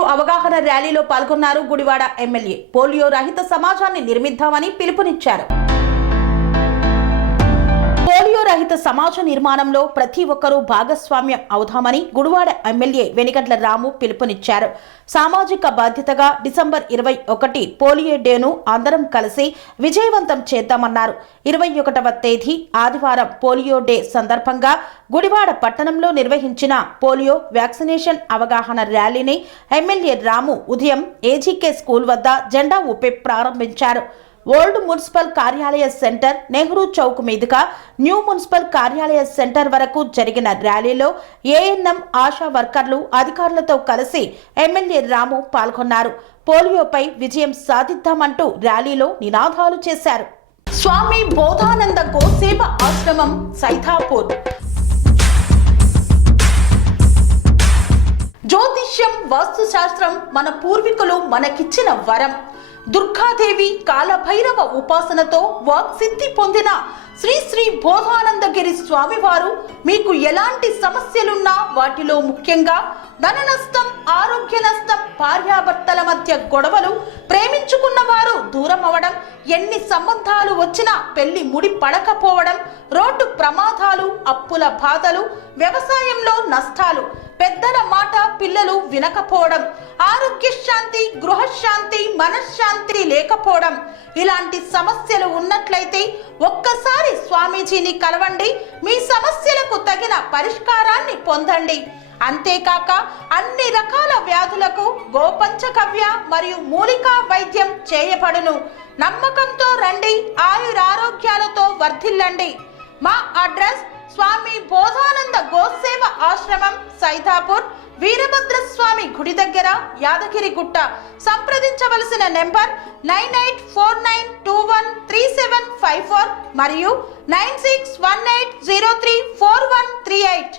Polio అవగాహన ర్యాలీలో పాల్గొన్నారు గుడివాడ ఎమ్మెల్యే. పోలియో రహిత సమాజాన్ని నిర్మిద్దామని పిలుపునిచ్చారు. పోలియో రహిత సమాజ నిర్మాణంలో ప్రతి ఒక్కరూ భాగస్వామ్యం అవుదామని గుడివాడ ఎమ్మెల్యే వెనిగండ్ల రాము పిలుపునిచ్చారు. సామాజిక బాధ్యతగా డిసెంబర్ 21 పోలియో డేను అందరం కలిసి విజయవంతం చేద్దామన్నారు. 21వ తేదీ ఆదివారం పోలియో డే సందర్భంగా గుడివాడ పట్టణంలో నిర్వహించిన పోలియో వ్యాక్సినేషన్ అవగాహన ర్యాలీని ఎమ్మెల్యే రాము ఉదయం ఏజీకే స్కూల్ వద్ద జెండా ఊపి ప్రారంభించారు. ఓల్డ్ మున్సిపల్ కార్యాలయ సెంటర్, నెహ్రూ చౌక్ మీదుగా న్యూ మున్సిపల్ కార్యాలయ సెంటర్ వరకు జరిగిన ర్యాలీలో ఏఎన్ఎం ఆశా వర్కర్లు అధికారులతో కలిసి ఎమ్మెల్యే రాము పాల్గొన్నారు. పోలియోపై విజయం సాధిద్దామంటూ ర్యాలీలో నినాదాలు చేశారు. స్వామి బోధానంద గోసేవ ఆశ్రమం సైథాపూర్. జ్యోతిష్యం, వాస్తుశాస్త్రం మన పూర్వీకులు మనకిచ్చిన వరం. దుర్గాదేవి, కాలభైరవ ఉపాసనతో వాక్సిద్ధి పొందిన శ్రీ శ్రీ బోధానందగిరి స్వామివారు మీకు ఎలాంటి సమస్యలున్నా, వాటిలో ముఖ్యంగా ధన నష్టం, ఆరోగ్య నష్టం, భార్యాభర్తల మధ్య గొడవలు, ప్రేమించుకున్న వారు దూరం అవడం, ఎన్ని సంబంధాలు వచ్చినా పెళ్లి ముడి పడకపోవడం, రోడ్డు ప్రమాదాలు, అప్పుల బాధలు, వ్యవసాయంలో నష్టాలు, పెద్దల మాట పిల్లలు వినకపోవడం, ఆరోగ్య శాంతి, గృహశాంతి, మనశ్శాంతి లేకపోవడం, ఇలాంటి సమస్యలు ఉన్నట్లయితే ఒక్కసారి స్వామీజీని కలవండి. మీ సమస్యలకు తగిన పరిష్కారాన్ని పొందండి. అంతేకాక అన్ని రకాల వ్యాధులకు గోపంచకవ్య మరియు మూలికా వైద్యం చేయబడును. నమ్మకంతో రండి, ఆయురారోగ్యాలతో వర్ధిల్లండి. మా అడ్రస్ స్వామి బోధానంద గోసేవ ఆశ్రమం, సైథాపూర్, వీరభద్రస్వామి గుడి దగ్గర, యాదగిరిగుట్ట. సంప్రదించవలసిన నెంబర్ 9849213754 మరియు 9618034138.